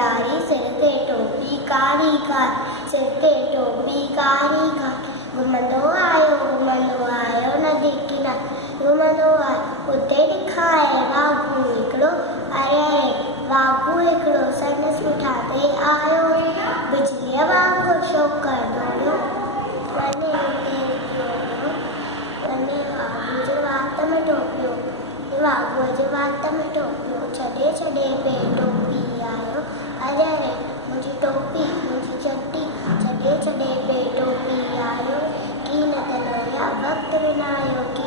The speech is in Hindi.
प्यारी सिर ते टोपी कारी कार, सिर ते टोपी कारी कार। घुमंदो आयो नदी किनारे, घुमंदो आयो उते ॾेखारे वाघू हिकिड़ो। अरे वाघू हिकिड़ो संदसि पुठियां ते आयो, बिजलीअ वांगुरु शोकर दौड़ियो, वञे वाघू जे वात में टोपियो, वाघूअ जे वात में टोपियो, छॾे पे टोपी आयो। अरे मुंहिंजी टोपी मुंहिंजी चटी, छॾे पे टोपी आयो। कीन तनया वक़्तु विञायो।